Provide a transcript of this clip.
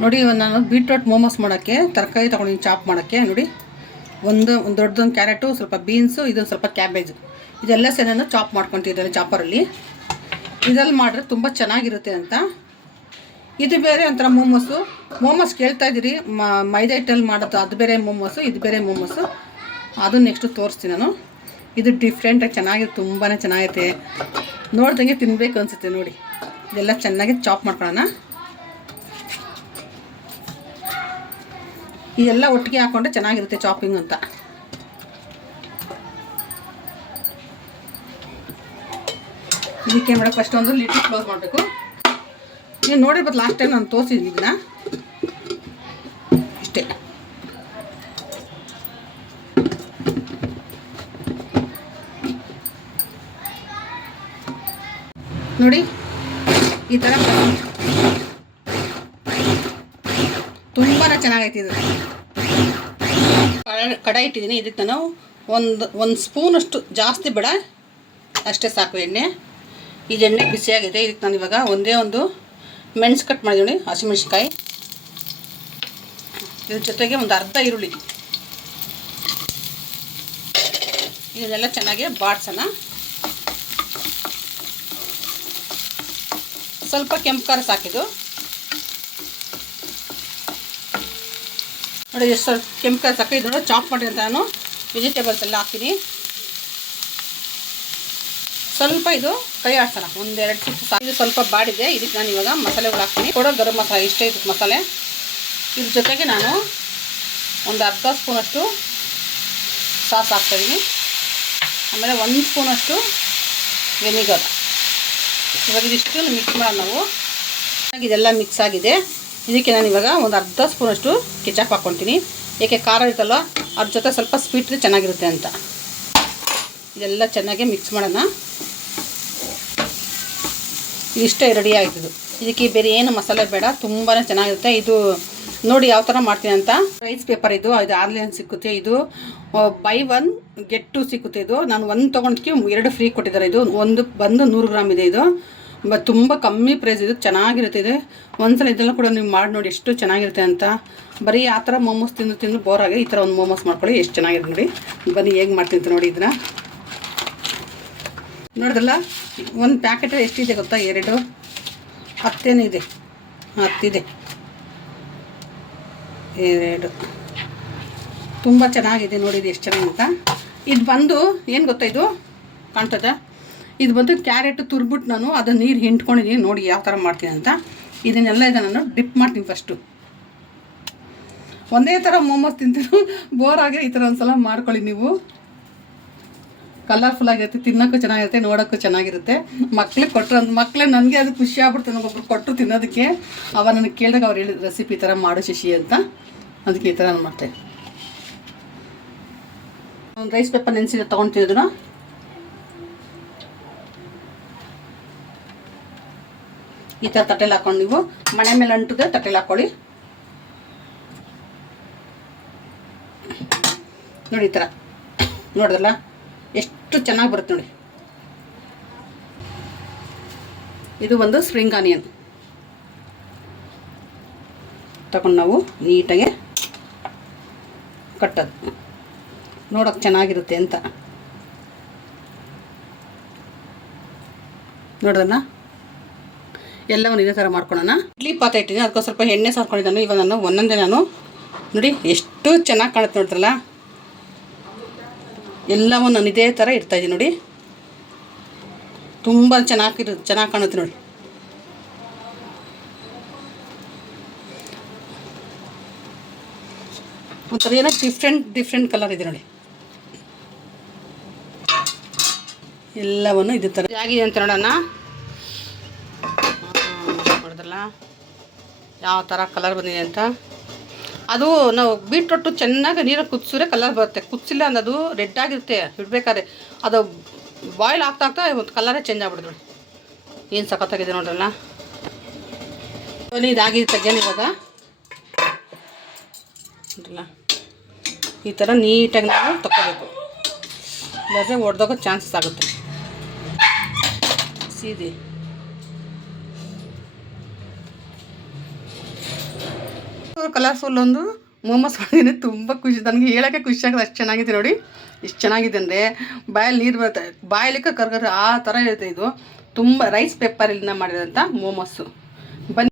ನೋಡಿ ನಾನು ಬೀಟ್ರೋಟ್ ಮೋಮೋಸ್ ಮಾಡೋಕ್ಕೆ ತರಕಾರಿ ತೊಗೊಂಡಿದ್ದೀನಿ ಚಾಪ್ ಮಾಡೋಕ್ಕೆ. ನೋಡಿ ಒಂದು ದೊಡ್ಡದೊಂದು ಕ್ಯಾರೆಟು, ಸ್ವಲ್ಪ ಬೀನ್ಸು, ಇದೊಂದು ಸ್ವಲ್ಪ ಕ್ಯಾಬೇಜು, ಇದೆಲ್ಲ ಸಹ ನಾನು ಚಾಪ್ ಮಾಡ್ಕೊತಿದ್ದೇನೆ ಚಾಪರಲ್ಲಿ. ಇದರಲ್ಲಿ ಮಾಡಿದ್ರೆ ತುಂಬ ಚೆನ್ನಾಗಿರುತ್ತೆ ಅಂತ. ಇದು ಬೇರೆ ಒಂಥರ ಮೋಮೋಸ್ ಕೇಳ್ತಾ ಇದ್ದೀರಿ, ಮೈದಾ ಹಿಟ್ಟಲ್ಲಿ ಮಾಡೋದು ಅದು ಬೇರೆ ಮೋಮೋಸು, ಇದು ಬೇರೆ ಮೋಮೋಸು. ಅದು ನೆಕ್ಸ್ಟು ತೋರಿಸ್ತೀನಿ ನಾನು. ಇದು ಡಿಫ್ರೆಂಟಾಗಿ ಚೆನ್ನಾಗಿದೆ, ತುಂಬಾ ಚೆನ್ನಾಗೈತೆ, ನೋಡ್ದಂಗೆ ತಿನ್ನಬೇಕು ಅನಿಸುತ್ತೆ. ನೋಡಿ ಇದೆಲ್ಲ ಚೆನ್ನಾಗಿ ಚಾಪ್ ಮಾಡ್ಕೊಳ್ಳೋಣ. ಇದೆಲ್ಲ ಒಟ್ಟಿಗೆ ಹಾಕ್ಕೊಂಡ್ರೆ ಚೆನ್ನಾಗಿರುತ್ತೆ ಚಾಪಿಂಗ್ ಅಂತ. ಇದಕ್ಕೆ ಮೇಡಮ್ ಫಸ್ಟ್ ಒಂದು ಲಿಡ್ ಕ್ಲೋಸ್ ಮಾಡಬೇಕು. ನೀವು ನೋಡಿರ್ಬೋದು ಲಾಸ್ಟ್ ಟೈಮ್ ನಾನು ತೋರಿಸಿದ್ದೀನಿ ಇದನ್ನ. ಇಷ್ಟೇ. ನೋಡಿ ಈ ಥರ ತುಂಬಾ ಚೆನ್ನಾಗೈತಿ. ಇದು ಕಡಾಯಿ ಇಟ್ಟಿದ್ದೀನಿ. ಇದಕ್ಕೆ ನಾನು ಒಂದು ಸ್ಪೂನಷ್ಟು, ಜಾಸ್ತಿ ಬೇಡ, ಅಷ್ಟೇ ಸಾಕು ಎಣ್ಣೆ. ಇದು ಎಣ್ಣೆ ಬಿಸಿಯಾಗಿದೆ. ಇದಕ್ಕೆ ನಾನು ಇವಾಗ ಒಂದೇ ಒಂದು ಮೆಣಸು ಕಟ್ ಮಾಡಿದ್ದೀನಿ, ಹಸಿಮೆಣ್ಸಿನ್ಕಾಯಿ. ಇದ್ರ ಜೊತೆಗೆ ಒಂದು ಅರ್ಧ ಈರುಳ್ಳಿ. ಇದನ್ನೆಲ್ಲ ಚೆನ್ನಾಗಿ ಬಾಡ್ಸೋಣ. ಸ್ವಲ್ಪ ಕೆಂಪು ಖಾರ ಸಾಕಿದ್ದು. ನೋಡಿ ಎಷ್ಟು ಸ್ವಲ್ಪ ಕೆಂಪು ಖಾರ ಸಾಕು. ಇದನ್ನು ಚಾಪ್ ಮಾಡಿದಂತ ನಾನು ವೆಜಿಟೇಬಲ್ಸ್ ಎಲ್ಲ ಹಾಕ್ತೀನಿ. ಸ್ವಲ್ಪ ಇದು ಕೈ ಆಡ್ಸೋಣ, ಒಂದೆರಡು ಚಿಪ್ಪು ಸಾಕು. ಇದು ಸ್ವಲ್ಪ ಬಾಡಿದೆ. ಇದಕ್ಕೆ ನಾನು ಇವಾಗ ಮಸಾಲೆಗಳು ಹಾಕ್ತೀನಿ. ಕೂಡ ಗರಂ ಮಸಾಲೆ ಇಷ್ಟೇ ಇದಕ್ಕೆ ಮಸಾಲೆ. ಇದ್ರ ಜೊತೆಗೆ ನಾನು ಒಂದು ಅರ್ಧ ಸ್ಪೂನಷ್ಟು ಸಾಸ್ ಹಾಕ್ತಾಯಿದ್ದೀನಿ. ಆಮೇಲೆ 1 ಸ್ಪೂನಷ್ಟು ವೆನಿಗರ್. ಇವಾಗ ಇದಿಷ್ಟು ಮಿಕ್ಸ್ ಮಾಡೋಣ ನಾವು. ಇದೆಲ್ಲ ಮಿಕ್ಸ್ ಆಗಿದೆ. ಇದಕ್ಕೆ ನಾನು ಇವಾಗ ಒಂದು ಅರ್ಧ ಸ್ಪೂನಷ್ಟು ಕೆಚಪ್ ಹಾಕ್ಕೊತೀನಿ. ಏಕೆ ಖಾರ ಇರುತ್ತಲ್ವ, ಅದ್ರ ಜೊತೆ ಸ್ವಲ್ಪ ಸ್ವೀಟ್ ಚೆನ್ನಾಗಿರುತ್ತೆ ಅಂತ. ಇದೆಲ್ಲ ಚೆನ್ನಾಗಿ ಮಿಕ್ಸ್ ಮಾಡೋಣ. ಇಷ್ಟೇ ರೆಡಿ ಆಯ್ತದು. ಇದಕ್ಕೆ ಬೇರೆ ಏನು ಮಸಾಲೆ ಬೇಡ, ತುಂಬಾ ಚೆನ್ನಾಗಿರುತ್ತೆ. ಇದು ನೋಡಿ ಯಾವ ಥರ ಮಾಡ್ತೀನಿ ಅಂತ. ರೈಸ್ ಪೇಪರ್ ಇದು ಆನ್ಲೈನ್ ಸಿಕ್ಕುತ್ತೆ. ಇದು ಬೈ 1 get 2 ಸಿಕ್ಕುತ್ತೆ. ಇದು ನಾನು 1 ತೊಗೊಂಡಕ್ಕೆ 2 ಫ್ರೀ ಕೊಟ್ಟಿದ್ದಾರೆ. ಇದು ಒಂದು ಬಂದು 100 ಗ್ರಾಮ್ ಇದೆ. ಇದು ತುಂಬ ಕಮ್ಮಿ ಪ್ರೈಸ್. ಇದು ಚೆನ್ನಾಗಿರುತ್ತೆ. ಇದು ಒಂದ್ಸಲ ಇದೆಲ್ಲ ಕೂಡ ನೀವು ಮಾಡಿ ನೋಡಿ ಎಷ್ಟು ಚೆನ್ನಾಗಿರುತ್ತೆ ಅಂತ. ಬರೀ ಆ ಥರ ಮೋಮೋಸ್ ತಿಂದು ಬೋರ್ ಆಗಿ ಈ ಥರ ಒಂದು ಮೋಮೋಸ್ ಮಾಡ್ಕೊಳ್ಳಿ, ಎಷ್ಟು ಚೆನ್ನಾಗಿದೆ ನೋಡಿ. ಬನ್ನಿ ಹೇಗೆ ಮಾಡ್ತೀನಿ ಅಂತ ನೋಡಿ. ಇದನ್ನ ನೋಡಿದ್ರಲ್ಲ, ಒಂದು ಪ್ಯಾಕೆಟ್ ಎಷ್ಟಿದೆ ಗೊತ್ತಾ? 2 10 ಇದೆ, 10 ಇದೆ. 2 ತುಂಬ ಚೆನ್ನಾಗಿದೆ ನೋಡಿ. ಇದು ಎಷ್ಟು ಚೆನ್ನಾಗಿ ಅಂತ. ಇದು ಬಂದು ಏನು ಗೊತ್ತಾ, ಇದು ಕಾಣ್ತದೆ, ಇದು ಬಂದು ಕ್ಯಾರೆಟ್ ತುರ್ಬಿಟ್ಟು ನಾನು ಅದನ್ನು ನೀರು ಹಿಂಡ್ಕೊಂಡಿದ್ದೀನಿ. ನೋಡಿ ಯಾವ ಥರ ಮಾಡ್ತೀನಿ ಅಂತ. ಇದನ್ನೆಲ್ಲ ನಾನು ಡಿಪ್ ಮಾಡ್ತೀನಿ ಫಸ್ಟು. ಒಂದೇ ಥರ ಮೋಮೋಸ್ ತಿಂತೀನಿ ಬೋರ್ ಆಗಿ ಈ ಥರ ಒಂದ್ಸಲ ಮಾಡ್ಕೊಳ್ಳಿ ನೀವು. ಕಲರ್ಫುಲ್ ಆಗಿರುತ್ತೆ, ತಿನ್ನೋಕ್ಕೂ ಚೆನ್ನಾಗಿರುತ್ತೆ, ನೋಡೋಕ್ಕೂ ಚೆನ್ನಾಗಿರುತ್ತೆ. ಮಕ್ಳಿಗೆ ಕೊಟ್ಟರು ಅಂತ ಮಕ್ಕಳೇ ನನಗೆ ಅದು ಖುಷಿ ಆಗ್ಬಿಡ್ತು. ನನಗೊಬ್ರು ಕೊಟ್ಟರು ತಿನ್ನೋದಕ್ಕೆ. ಅವಾಗ ನನಗೆ ಕೇಳಿದಾಗ ಅವ್ರು ಹೇಳಿದ ರೆಸಿಪಿ ಈ ಥರ ಮಾಡು ಶಶಿ ಅಂತ. ಅದಕ್ಕೆ ಈ ಥರ ನಾನು ಮಾಡ್ತೇನೆ. ಒಂದು ರೈಸ್ ಪೇಪರ್ ನೆನೆಸಿ ತೊಗೊಳ್ತಿದ್ರು. ಈ ಥರ ತಟ್ಟೆಲಿ ಹಾಕ್ಕೊಂಡು ನೀವು ಮನೆ ಮೇಲೆ ಅಂಟಿದ್ರೆ ತಟ್ಟೆಲಿ ಹಾಕ್ಕೊಳ್ಳಿ. ನೋಡಿ ಈ ಥರ ನೋಡಿದ್ರಲ್ಲ ಎಷ್ಟು ಚೆನ್ನಾಗಿ ಬರುತ್ತೆ ನೋಡಿ. ಇದು ಒಂದು ಸ್ಪ್ರಿಂಗ್ ಆನಿಯನ್ ತಗೊಂಡು ನಾವು ನೀಟಾಗಿ ಕಟ್ಟೋದು, ನೋಡೋಕೆ ಚೆನ್ನಾಗಿರುತ್ತೆ ಅಂತ. ನೋಡೋಣ ಎಲ್ಲವನ್ನು ಇದೇ ಥರ ಮಾಡ್ಕೊಳ್ಳೋಣ. ಇಡ್ಲಿ ಪಾತ್ರೆ ಇಟ್ಟಿದ್ದೀನಿ, ಅದಕ್ಕೆ ಸ್ವಲ್ಪ ಎಣ್ಣೆ ಸಾರ್ಕೊಂಡಿದ್ದಾನು. ಇವಾಗ ನಾನು ಒಂದೊಂದೇ ನಾನು ನೋಡಿ ಎಷ್ಟು ಚೆನ್ನಾಗಿ ಕಾಣುತ್ತೆ ನೋಡ್ರಲ್ಲ. ಎಲ್ಲವೂ ನಾನು ಇದೇ ಥರ ಇಡ್ತಾಯಿದ್ದೀನಿ ನೋಡಿ. ತುಂಬ ಚೆನ್ನಾಗಿ ಕಾಣುತ್ತೆ ನೋಡಿ. ಒಂಥರ ಏನೋ ಡಿಫ್ರೆಂಟ್ ಕಲರ್ ಇದೆ ನೋಡಿ. ಎಲ್ಲವನ್ನು ಇದೇ ಥರ ಆಗಿದೆ ಅಂತ ನೋಡೋಣ. ನೋಡಿದ್ರಲ್ಲ ಯಾವ ಥರ ಕಲರ್ ಬಂದಿದೆ ಅಂತ. ಅದು ನಾವು ಬೀಟ್ರೊಟ್ಟು ಚೆನ್ನಾಗಿ ನೀರಲ್ಲಿ ಕುದಿಸಿದ್ರೆ ಕಲರ್ ಬರುತ್ತೆ. ಕುದಿಸಿಲ್ಲ ಅನ್ನೋದು ರೆಡ್ ಆಗಿರುತ್ತೆ. ಇಡಬೇಕಾದ್ರೆ ಅದು ಬಾಯ್ಲ್ ಆಗ್ತಾ ಒಂದು ಕಲರೇ ಚೇಂಜ್ ಆಗ್ಬಿಡುತ್ತೆ ನೋಡಿ. ಏನು ಸಖತ್ತಾಗಿದೆ ನೋಡ್ರಲ್ಲ. ಇದಾಗಿದೆ ತೆಗೆಯೋಣ ಇವಾಗ. ನೋಡ್ರಲ್ಲ ಈ ಥರ ನೀಟಾಗಿ ನಾವು ತಗೋಬೇಕು, ಇಲ್ಲಾಂದರೆ ಒಡೆದೋಗೋ ಚಾನ್ಸಸ್ ಆಗುತ್ತೆ. ಸೀದೆ ಕಲರ್ಫುಲ್ ಒಂದು ಮೋಮೋಸ್ ಮಾಡಿದ್ದೀನಿ. ತುಂಬ ಖುಷಿ, ನನಗೆ ಹೇಳೋಕ್ಕೆ ಖುಷಿ ಆಗೋದು, ಅಷ್ಟು ಚೆನ್ನಾಗಿದೆ ನೋಡಿ. ಇಷ್ಟು ಚೆನ್ನಾಗಿದೆ ಅಂದರೆ ಬಾಯಲ್ಲಿ ನೀರು ಬರುತ್ತೆ, ಬಾಯಲಿಕ್ಕೆ ಕರ್ಗರೆ ಆ ಥರ ಇರುತ್ತೆ. ಇದು ತುಂಬ ರೈಸ್ ಪೇಪರಿಂದ ಮಾಡಿರೋಂಥ ಮೋಮೋಸ್ಸು.